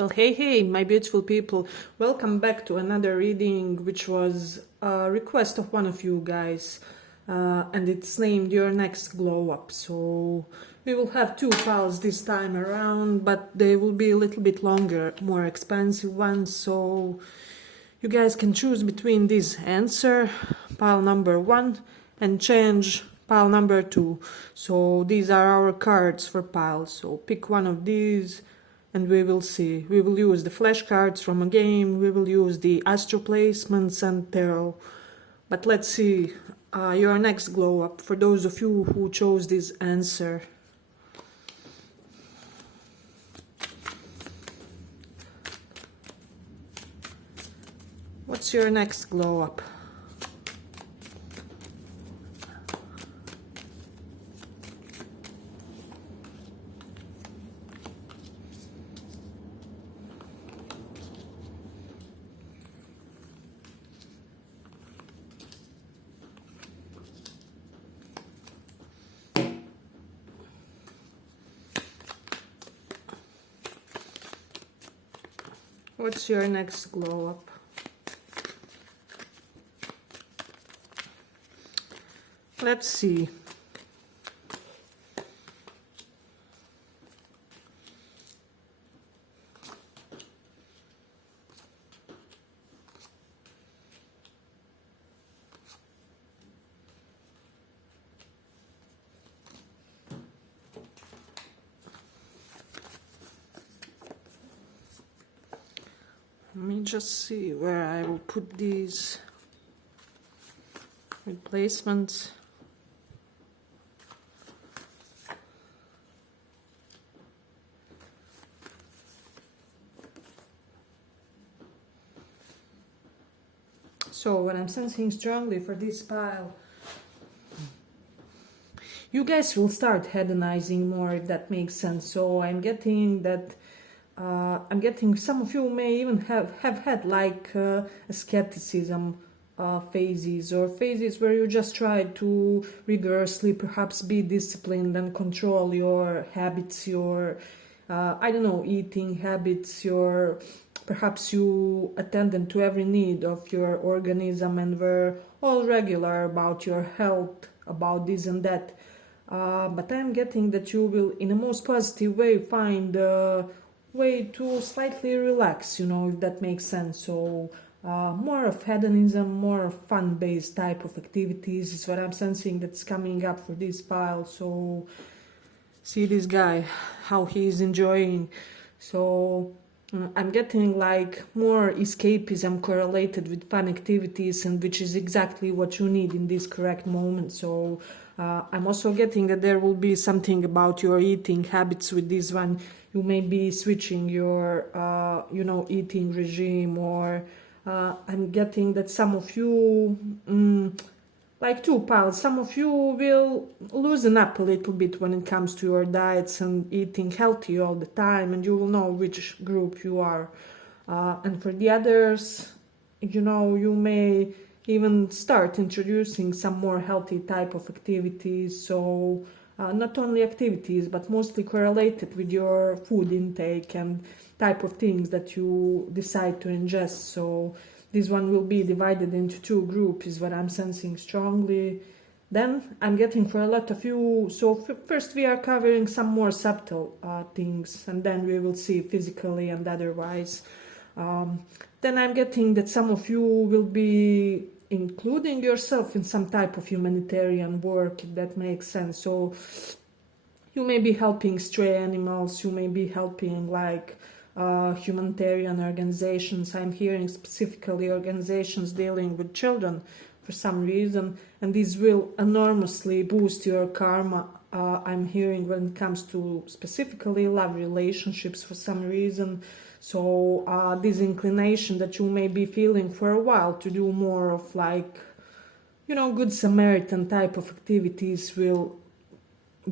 Well, hey, my beautiful people. Welcome back to another reading, which was a request of one of you guys. And it's named Your Next Glow Up. So we will have two files this time around, but they will be a little bit longer, more expensive ones. So you guys can choose between this answer, pile number 1, and change pile number 2. So these are our cards for piles. So pick one of these and we will see. We will use the flashcards from a game, we will use the astro placements and tarot. But let's see your next glow up for those of you who chose this answer. What's your next glow up? What's your next glow up? Let's see. Let me just see where I will put these replacements. So what I'm sensing strongly for this pile, you guys will start hedonizing more, if that makes sense. So I'm getting that some of you may even have had like a skepticism phases, or phases where you just try to rigorously perhaps be disciplined and control your habits, your I don't know, eating habits, your perhaps you attended to every need of your organism and were all regular about your health, about this and that. But I'm getting that you will, in a most positive way, find a way to slightly relax, you know, if that makes sense. So more of hedonism, more of fun-based type of activities is what I'm sensing that's coming up for this pile. So see this guy, how he is enjoying. So I'm getting like more escapism correlated with fun activities, and which is exactly what you need in this correct moment. So I'm also getting that there will be something about your eating habits with this one. You may be switching your, eating regime, or I'm getting that some of you, like two piles, some of you will loosen up a little bit when it comes to your diets and eating healthy all the time, and you will know which group you are. And for the others, you know, you may even start introducing some more healthy type of activities. So not only activities, but mostly correlated with your food intake and type of things that you decide to ingest. So this one will be divided into two groups, is what I'm sensing strongly. Then I'm getting for a lot of you, so first we are covering some more subtle things, and then we will see physically and otherwise. Then I'm getting that some of you will be including yourself in some type of humanitarian work, if that makes sense. So you may be helping stray animals, you may be helping like humanitarian organizations. I'm hearing specifically organizations dealing with children for some reason, and this will enormously boost your karma. I'm hearing when it comes to specifically love relationships for some reason. So this inclination that you may be feeling for a while to do more of like, you know, good Samaritan type of activities will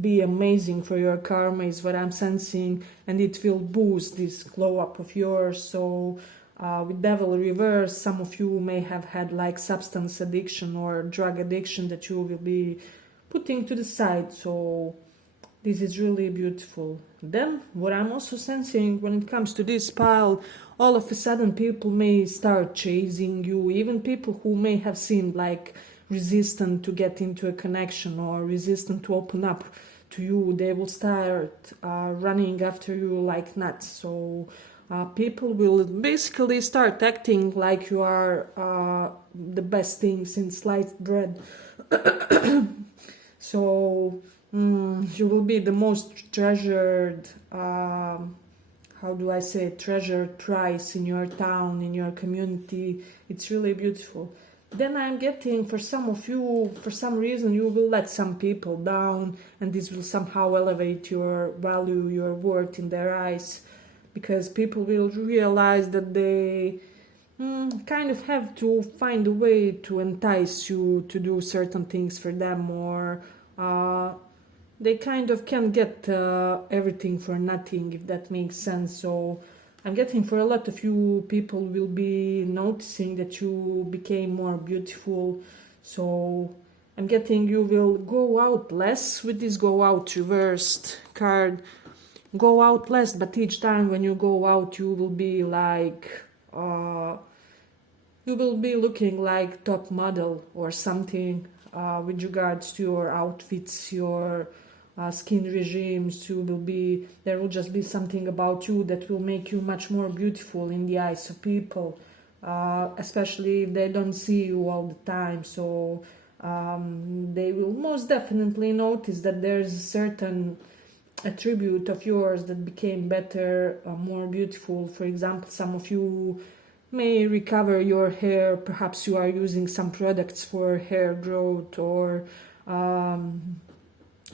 be amazing for your karma, is what I'm sensing, and it will boost this glow up of yours. So with devil reverse, some of you may have had like substance addiction or drug addiction that you will be putting to the side. So This is really beautiful. Then, what I'm also sensing when it comes to this pile, all of a sudden people may start chasing you, even people who may have seemed like resistant to get into a connection or resistant to open up to you, they will start running after you like nuts. So people will basically start acting like you are the best thing since sliced bread. So you will be the most treasured, how do I say, treasured prize in your town, in your community. It's really beautiful. Then I'm getting, for some of you, for some reason, you will let some people down, and this will somehow elevate your value, your worth in their eyes, because people will realize that they kind of have to find a way to entice you to do certain things for them, or they kind of can get everything for nothing, if that makes sense. So I'm getting, for a lot of you, people will be noticing that you became more beautiful. So I'm getting you will go out less with this go out reversed card. Go out less, but each time when you go out, you will be like you will be looking like top model or something with regards to your outfits, your skin regimes. You will be, there will just be something about you that will make you much more beautiful in the eyes of people, especially if they don't see you all the time. So they will most definitely notice that there's a certain attribute of yours that became better, more beautiful. For example, some of you may recover your hair. Perhaps you are using some products for hair growth, or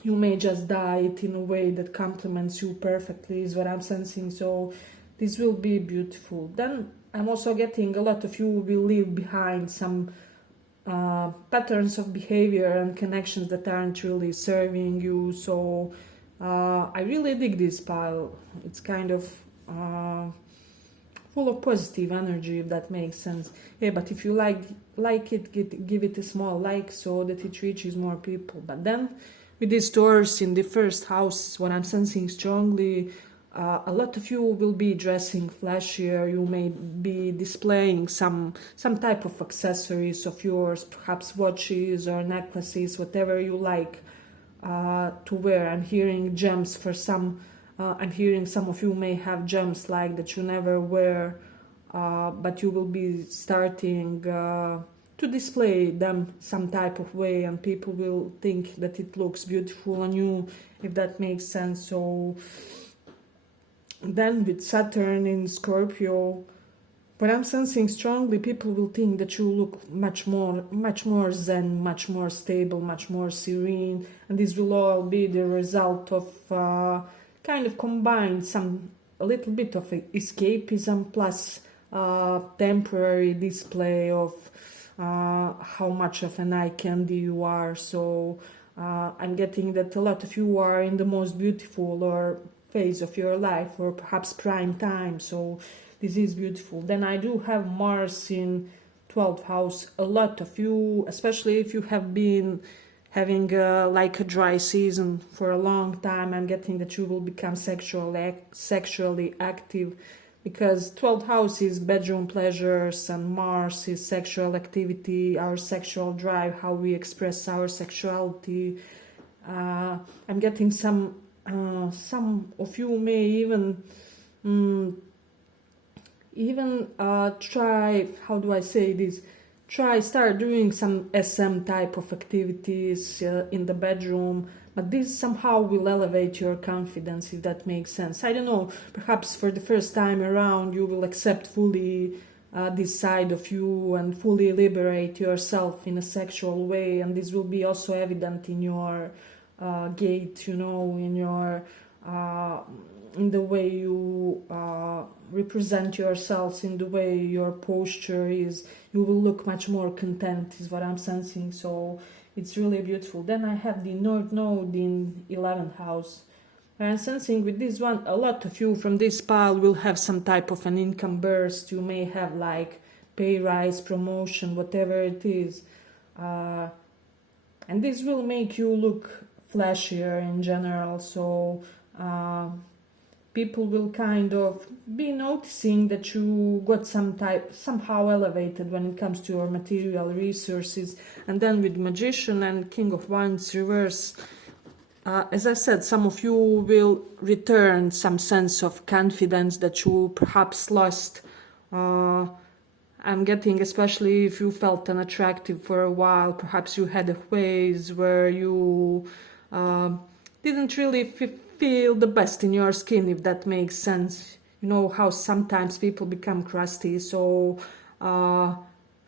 you may just dye it in a way that complements you perfectly, is what I'm sensing. So this will be beautiful. Then I'm also getting a lot of you will leave behind some patterns of behavior and connections that aren't really serving you. So I really dig this pile. It's kind of full of positive energy, if that makes sense. Yeah, but if you like it, give it a small like so that it reaches more people. But then with these doors in the first house, what I'm sensing strongly, a lot of you will be dressing flashier. You may be displaying some type of accessories of yours, perhaps watches or necklaces, whatever you like to wear. I'm hearing gems for some. I'm hearing some of you may have gems like that you never wear, but you will be starting to display them some type of way, and people will think that it looks beautiful on you, if that makes sense. So then with Saturn in Scorpio, but I'm sensing strongly people will think that you look much more zen, much more stable, much more serene, and this will all be the result of kind of combine a little bit of escapism plus temporary display of how much of an eye candy you are. So I'm getting that a lot of you are in the most beautiful or phase of your life, or perhaps prime time. So this is beautiful. Then I do have Mars in 12th house. A lot of you, especially if you have been having like a dry season for a long time, I'm getting that you will become sexually active, because 12th house is bedroom pleasures and Mars is sexual activity, our sexual drive, how we express our sexuality. I'm getting some of you may even try, how do I say this, start doing some SM type of activities in the bedroom, but this somehow will elevate your confidence, if that makes sense. I don't know, perhaps for the first time around you will accept fully this side of you and fully liberate yourself in a sexual way, and this will be also evident in your gait, in your in the way you represent yourselves, in the way your posture is. You will look much more content, is what I'm sensing. So it's really beautiful. Then I have the North Node in 11th house. I'm sensing with this one, a lot of you from this pile will have some type of an income burst. You may have like pay rise, promotion, whatever it is. And this will make you look flashier in general. So people will kind of be noticing that you got somehow elevated when it comes to your material resources. And then with Magician and King of Wands reverse, as I said, some of you will return some sense of confidence that you perhaps lost. I'm getting, especially if you felt unattractive for a while, perhaps you had a phase where you didn't really feel the best in your skin, if that makes sense. You know how sometimes people become crusty, so I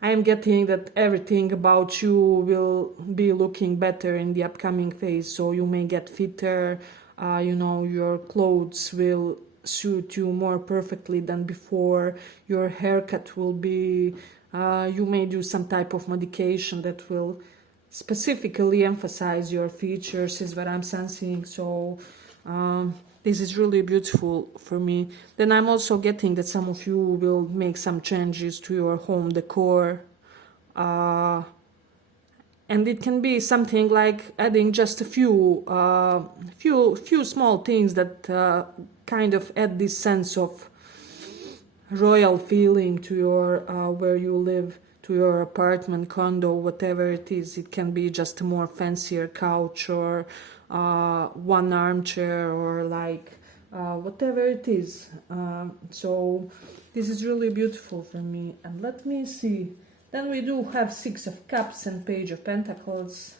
am getting that everything about you will be looking better in the upcoming phase. So you may get fitter, your clothes will suit you more perfectly than before. Your haircut will be, you may do some type of medication that will specifically emphasize your features, is what I'm sensing. So this is really beautiful for me. Then I'm also getting that some of you will make some changes to your home decor. And it can be something like adding just a few small things that kind of add this sense of royal feeling to your where you live, to your apartment, condo, whatever it is. It can be just a more fancier couch or one armchair or like whatever it is. So this is really beautiful for me. And let me see. Then we do have Six of Cups and Page of Pentacles.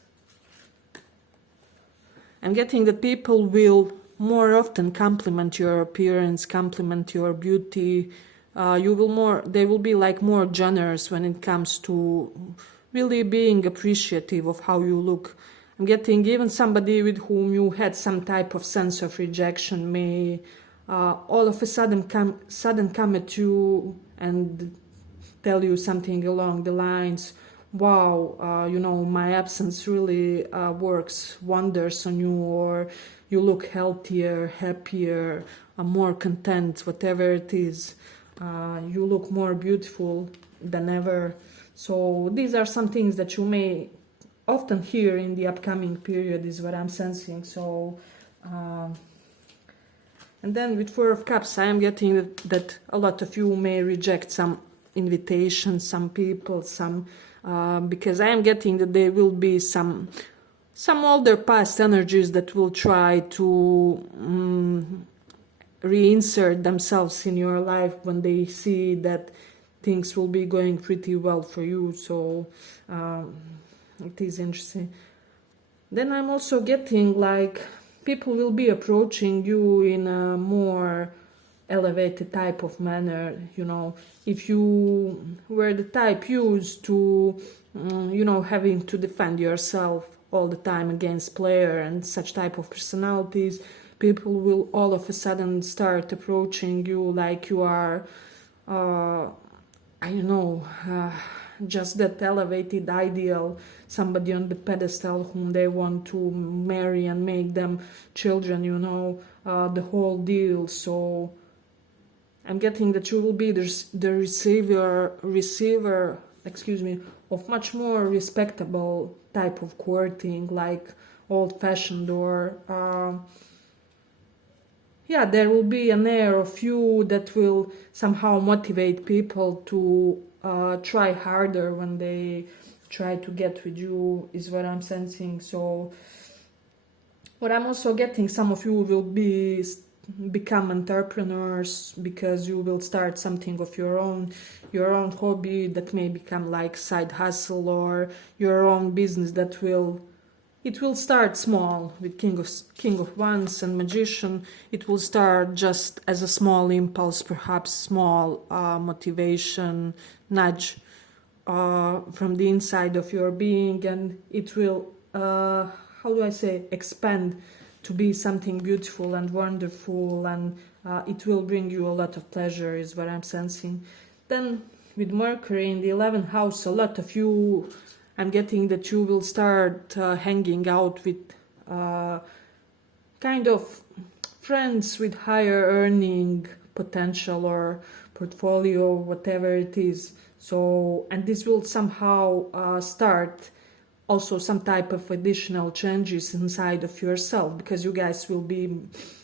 I'm getting that people will more often compliment your appearance, compliment your beauty. They will be like more generous when it comes to really being appreciative of how you look. I'm getting even somebody with whom you had some type of sense of rejection may all of a sudden come at you and tell you something along the lines, wow, my absence really works wonders on you, or you look healthier, happier, more content, whatever it is. You look more beautiful than ever. So these are some things that you may often hear in the upcoming period, is what I'm sensing. So and then with Four of Cups, I am getting that a lot of you may reject some invitations, some people, because I am getting that there will be some older past energies that will try to reinsert themselves in your life when they see that things will be going pretty well for you. So it is interesting. Then I'm also getting like people will be approaching you in a more elevated type of manner. If you were the type used to having to defend yourself all the time against player and such type of personalities, people will all of a sudden start approaching you like you are just that elevated ideal, somebody on the pedestal whom they want to marry and make them children, the whole deal. So I'm getting that you will be the receiver, of much more respectable type of courting, like old-fashioned, or there will be an air of you that will somehow motivate people to try harder when they try to get with you, is what I'm sensing. So what I'm also getting, some of you will become entrepreneurs because you will start something of your own hobby that may become like side hustle, or your own business that will start small. With King of Wands and Magician, it will start just as a small impulse, perhaps small motivation, nudge from the inside of your being, and it will, expand to be something beautiful and wonderful, and it will bring you a lot of pleasure, is what I'm sensing. Then with Mercury in the 11th house, a lot of you, I'm getting that you will start hanging out with kind of friends with higher earning potential or portfolio, whatever it is. So, and this will somehow start also some type of additional changes inside of yourself, because you guys will be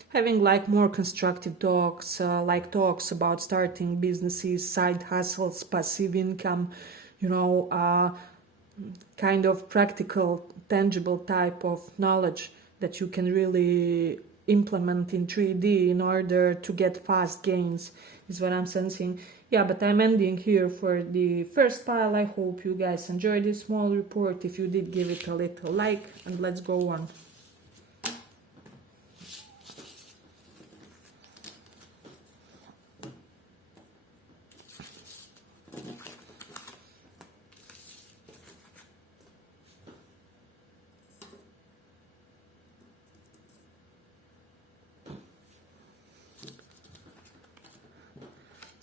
having like more constructive talks, like talks about starting businesses, side hustles, passive income, you know, kind of practical, tangible type of knowledge that you can really implement in 3D in order to get fast gains, is what I'm sensing. Yeah, but I'm ending here for the first pile. I hope you guys enjoyed this small report. If you did, give it a little like, and let's go on.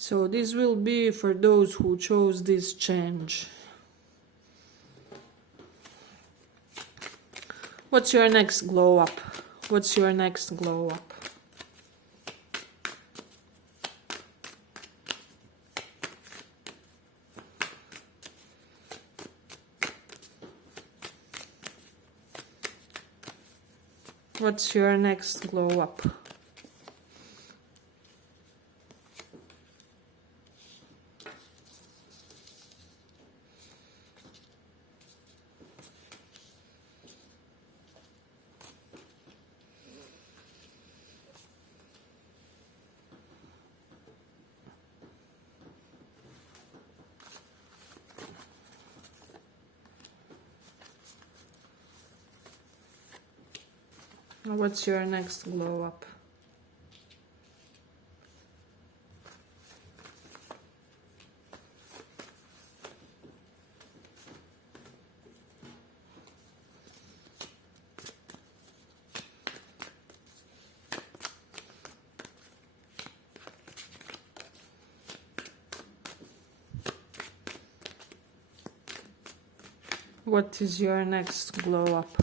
So this will be for those who chose this change. What's your next glow up? What's your next glow up? What's your next glow up? What's your next glow up? What is your next glow up?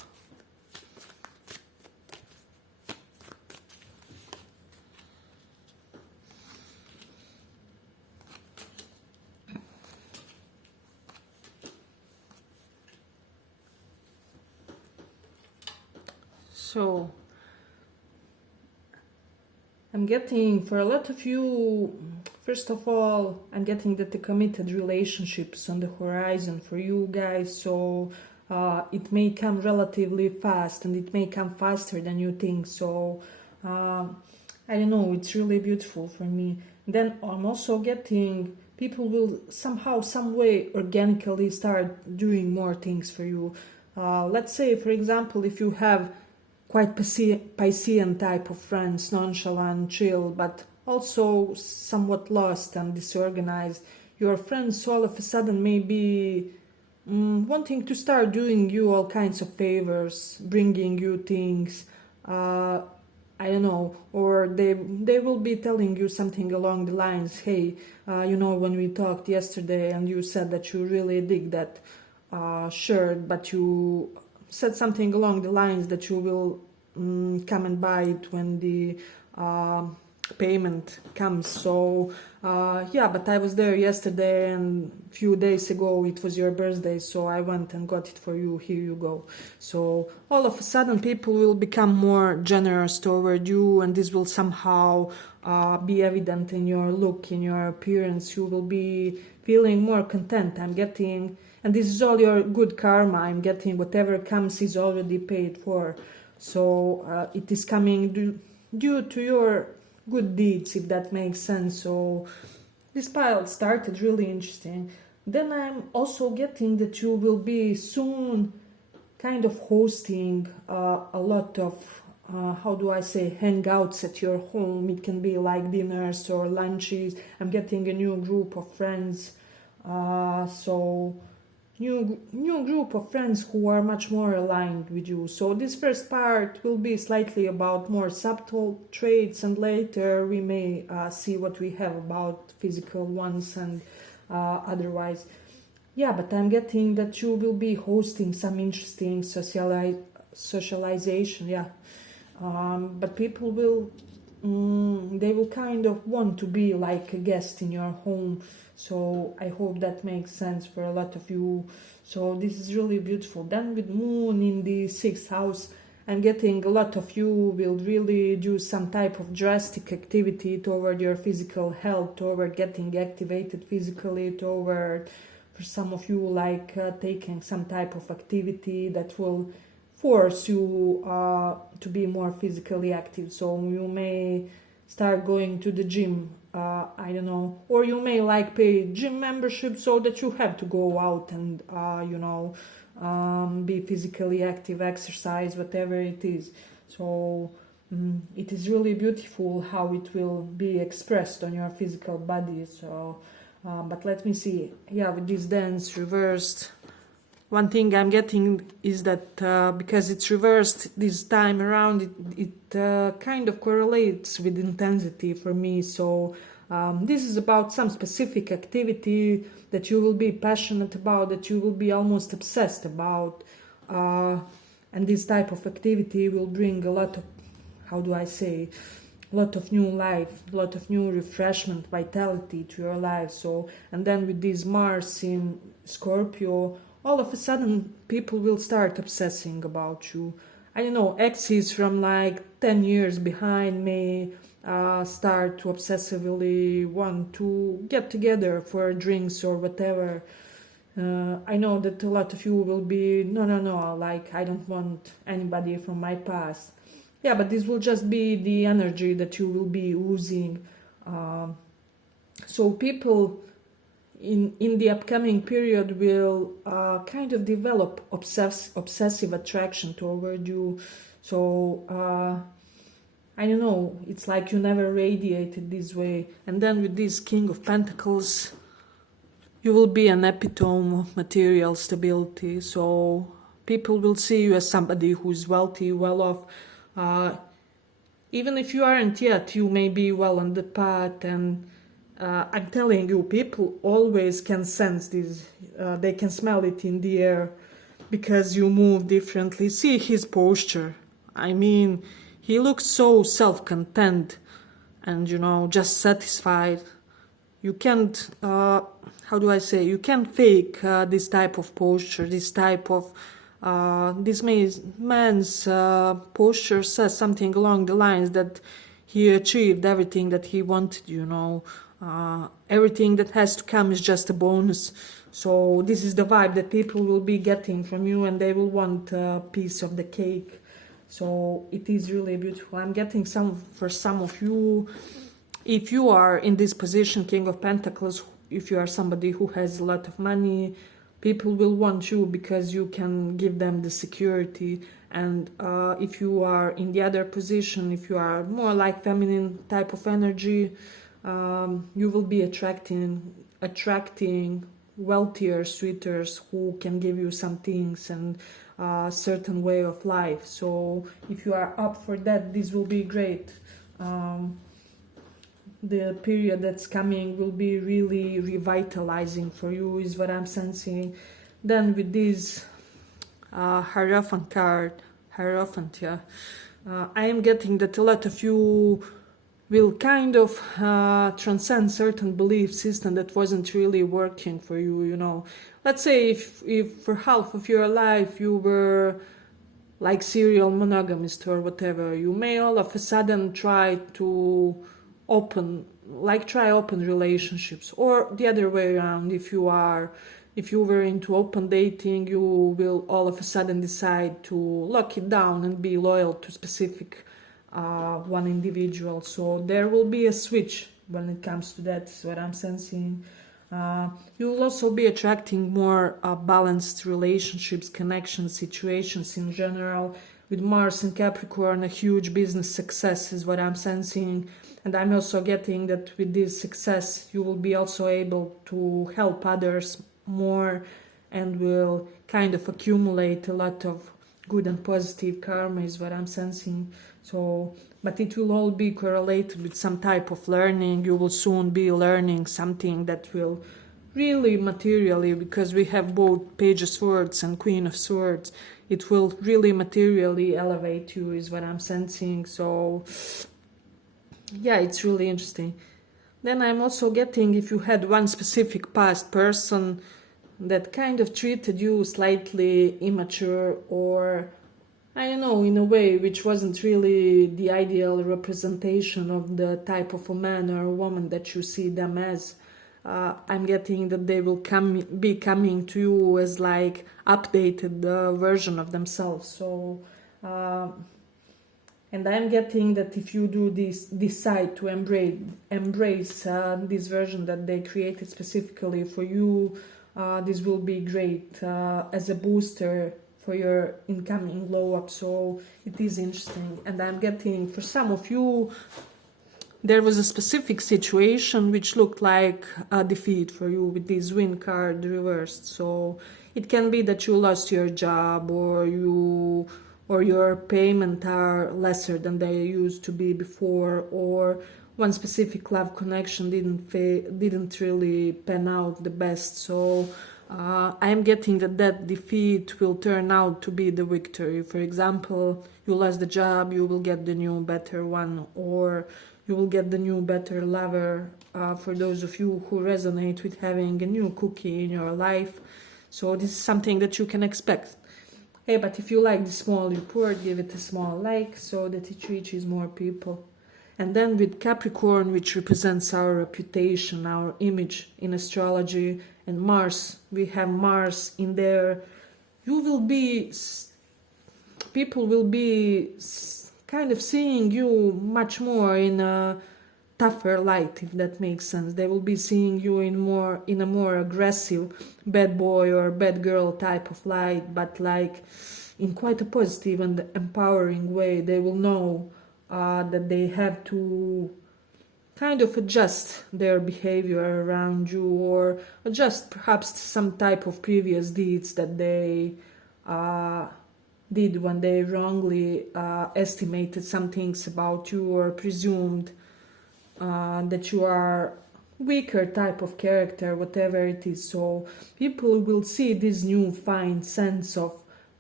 So, I'm getting, for a lot of you, first of all, I'm getting that the committed relationships on the horizon for you guys, so it may come relatively fast, and it may come faster than you think, so I don't know, it's really beautiful for me. Then I'm also getting people will somehow, some way, organically start doing more things for you. Let's say, for example, if you have quite Piscean type of friends, nonchalant, chill, but also somewhat lost and disorganized, your friends all of a sudden may be wanting to start doing you all kinds of favors, bringing you things, I don't know, or they will be telling you something along the lines, hey, you know, when we talked yesterday and you said that you really dig that shirt, but you said something along the lines that you will come and buy it when the payment comes. So yeah, but I was there yesterday, and a few days ago it was your birthday, so I went and got it for you, here you go. So all of a sudden people will become more generous toward you, and this will somehow be evident in your look, in your appearance. You will be feeling more content, I'm getting. And this is all your good karma. I'm getting whatever comes is already paid for. So it is coming due to your good deeds, if that makes sense. So this pile started really interesting. Then I'm also getting that you will be soon kind of hosting a lot of, how do I say, hangouts at your home. It can be like dinners or lunches. I'm getting a new group of friends. So new group of friends who are much more aligned with you. So this first part will be slightly about more subtle traits, and later we may see what we have about physical ones and otherwise. Yeah, but I'm getting that you will be hosting some interesting socialization, yeah. But people will they will kind of want to be like a guest in your home. So I hope that makes sense for a lot of you. So this is really beautiful. Then with moon in the 6th house, I'm getting a lot of you will really do some type of drastic activity toward your physical health, toward getting activated physically, toward, for some of you, like taking some type of activity that will force you to be more physically active. So you may start going to the gym, I don't know, or you may like pay gym membership so that you have to go out and be physically active, exercise, whatever it is. So it is really beautiful how it will be expressed on your physical body. So but let me see. Yeah, with this dance reversed, one thing I'm getting is that because it's reversed this time around, it kind of correlates with intensity for me. So this is about some specific activity that you will be passionate about, that you will be almost obsessed about. And this type of activity will bring a lot of, how do I say, a lot of new life, a lot of new refreshment, vitality to your life. So, and then with this Mars in Scorpio, all of a sudden people will start obsessing about you. I don't know, exes from like 10 years behind may start to obsessively want to get together for drinks or whatever. I know that a lot of you will be, no, like I don't want anybody from my past. Yeah, but this will just be the energy that you will be oozing. So people in the upcoming period will kind of develop obsessive attraction toward you. So I don't know, it's like you never radiated this way. And then with this King of Pentacles, you will be an epitome of material stability. So people will see you as somebody who is wealthy, well off. Even if you aren't yet, you may be well on the path. And I'm telling you, people always can sense this. They can smell it in the air because you move differently. See his posture. I mean, he looks so self-content and, just satisfied. You can't, how do I say, you can't fake this type of posture, this type of, this man's posture says something along the lines that he achieved everything that he wanted, everything that has to come is just a bonus. So this is the vibe that people will be getting from you, and they will want a piece of the cake. So it is really beautiful. I'm getting for some of you, if you are in this position, King of Pentacles, if you are somebody who has a lot of money, people will want you because you can give them the security. And if you are in the other position, if you are more like feminine type of energy, you will be attracting wealthier suitors who can give you some things and a certain way of life. So if you are up for that, this will be great. The period that's coming will be really revitalizing for you, is what I'm sensing. Then with this Hierophant card, I am getting that a lot of you will kind of transcend certain belief system that wasn't really working for you, Let's say if for half of your life you were like serial monogamist or whatever, you may all of a sudden try open relationships, or the other way around. If you were into open dating, you will all of a sudden decide to lock it down and be loyal to specific one individual. So there will be a switch when it comes to that, is what I'm sensing. You will also be attracting more balanced relationships, connections, situations in general. With Mars and Capricorn, a huge business success is what I'm sensing. And I'm also getting that with this success, you will be also able to help others more and will kind of accumulate a lot of good and positive karma, is what I'm sensing. So, but it will all be correlated with some type of learning. You will soon be learning something that will really materially, because we have both Page of Swords and Queen of Swords, it will really materially elevate you, is what I'm sensing. So Yeah, it's really interesting. Then I'm also getting if you had one specific past person that kind of treated you slightly immature, or I don't know, in a way which wasn't really the ideal representation of the type of a man or a woman that you see them as. I'm getting that they will be coming to you as like updated version of themselves. So, and I'm getting that if you do decide to embrace this version that they created specifically for you, this will be great as a booster for your incoming glow up. So it is interesting, and I'm getting for some of you there was a specific situation which looked like a defeat for you with this win card reversed. So it can be that you lost your job, or your payment are lesser than they used to be before, or one specific love connection didn't really pan out the best. So I am getting that defeat will turn out to be the victory. For example, you lost the job, you will get the new better one, or you will get the new better lover, for those of you who resonate with having a new cookie in your life. So this is something that you can expect. Hey, but if you like the small report, give it a small like so that it reaches more people. And then with Capricorn, which represents our reputation, our image in astrology, and Mars, we have Mars in there. People will be kind of seeing you much more in a tougher light, if that makes sense. They will be seeing you in a more aggressive bad boy or bad girl type of light, but like in quite a positive and empowering way. They will know that they have to kind of adjust their behavior around you, or adjust perhaps some type of previous deeds that they did when they wrongly estimated some things about you, or presumed that you are weaker type of character, whatever it is. So people will see this new fine sense of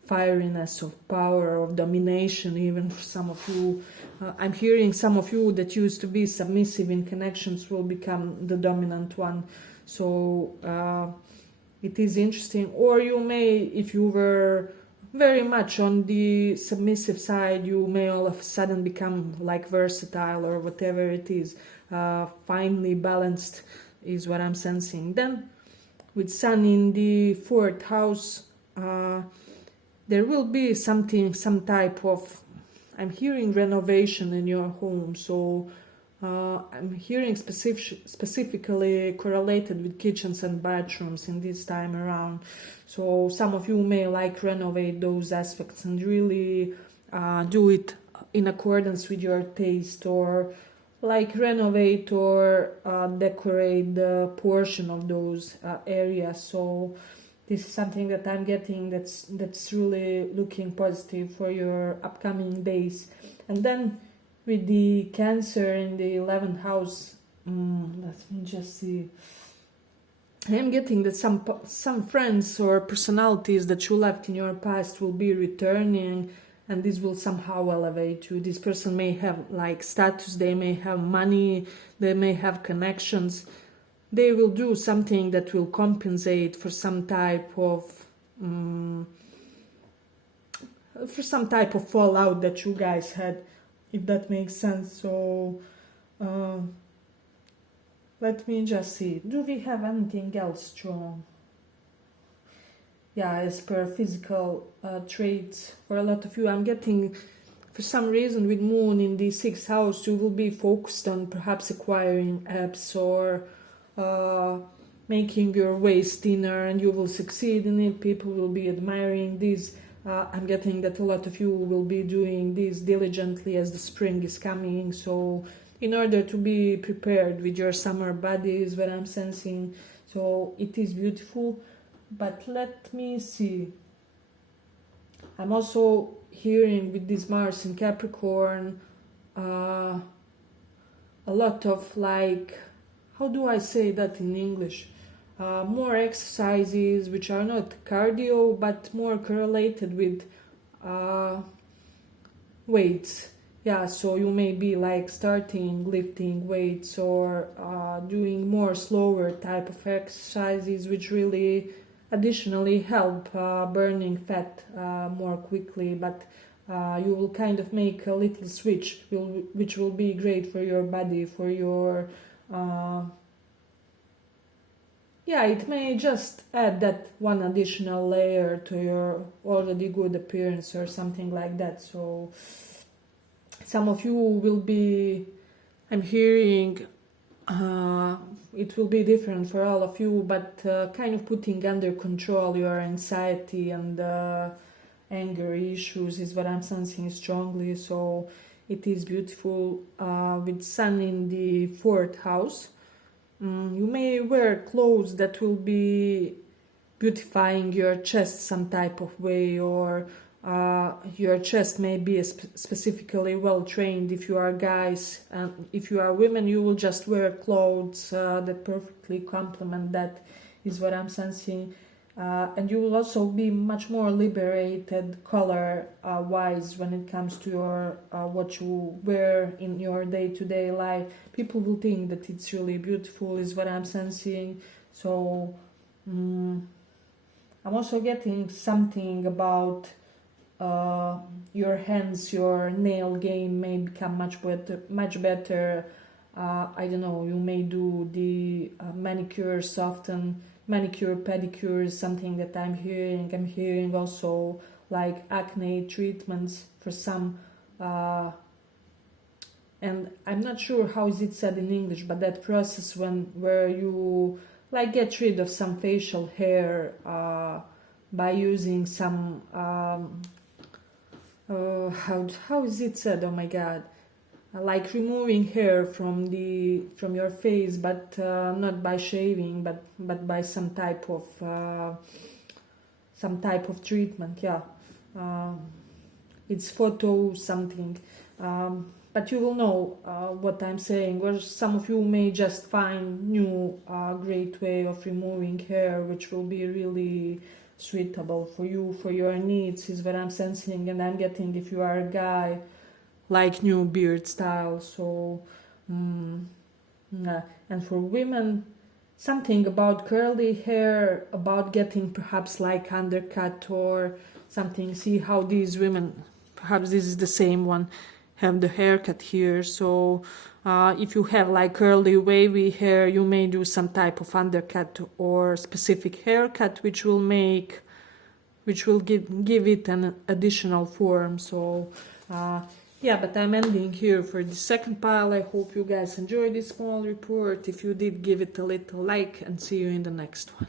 fieriness, of power, of domination. Even for some of you, I'm hearing some of you that used to be submissive in connections will become the dominant one. So it is interesting. Or you may, if you were very much on the submissive side, you may all of a sudden become like versatile, or whatever it is, finely balanced is what I'm sensing. Then with Sun in the 4th house, there will be some type of, I'm hearing renovation in your home. So I'm hearing specifically correlated with kitchens and bathrooms in this time around. So some of you may like renovate those aspects and really do it in accordance with your taste, or like renovate or decorate the portion of those areas. So this is something that I'm getting that's really looking positive for your upcoming days. And then with the Cancer in the 11th house, let me just see. I'm getting that some friends or personalities that you left in your past will be returning, and this will somehow elevate you. This person may have like status, they may have money, they may have connections. They will do something that will compensate for some type of fallout that you guys had, if that makes sense. So let me just see. Do we have anything else strong? Yeah, as per physical traits, for a lot of you, I'm getting, for some reason, with Moon in the 6th house, you will be focused on perhaps acquiring apps, or making your waist thinner, and you will succeed in it. People will be admiring this. I'm getting that a lot of you will be doing this diligently as the spring is coming. So in order to be prepared with your summer body is what I'm sensing. So it is beautiful. But let me see. I'm also hearing with this Mars in Capricorn a lot of like, how do I say that in English? More exercises which are not cardio but more correlated with weights. yeah, so you may be like starting lifting weights or doing more slower type of exercises, which really additionally help burning fat more quickly, but you will kind of make a little switch, which will be great for your body, for your yeah, it may just add that one additional layer to your already good appearance or something like that. So some of you will be, I'm hearing, it will be different for all of you, but kind of putting under control your anxiety and anger issues is what I'm sensing strongly. So it is beautiful with Sun in the 4th house. You may wear clothes that will be beautifying your chest some type of way, or your chest may be specifically well trained if you are guys. If you are women, you will just wear clothes that perfectly complement that, is what I'm sensing. And you will also be much more liberated color wise when it comes to your what you wear in your day-to-day life. People will think that it's really beautiful, is what I'm sensing. So I'm also getting something about your hands, your nail game may become much better. I don't know, you may do the manicures often. Manicure, pedicure is something that I'm hearing. I'm hearing also like acne treatments for some, and I'm not sure how is it said in English, but that process where you like get rid of some facial hair by using some how is it said? Oh my god. Like removing hair from your face, but not by shaving, but by some type of treatment. Yeah, it's photo something, but you will know what I'm saying. Or some of you may just find new great way of removing hair, which will be really suitable for you, for your needs, is what I'm sensing. And I'm getting, if you are a guy, like new beard style. So and for women, something about curly hair, about getting perhaps like undercut or something. See how these women, perhaps this is the same one, have the haircut here. So if you have like curly wavy hair, you may do some type of undercut or specific haircut, which will give it an additional form. So yeah, but I'm ending here for the second pile. I hope you guys enjoyed this small report. If you did, give it a little like, and see you in the next one.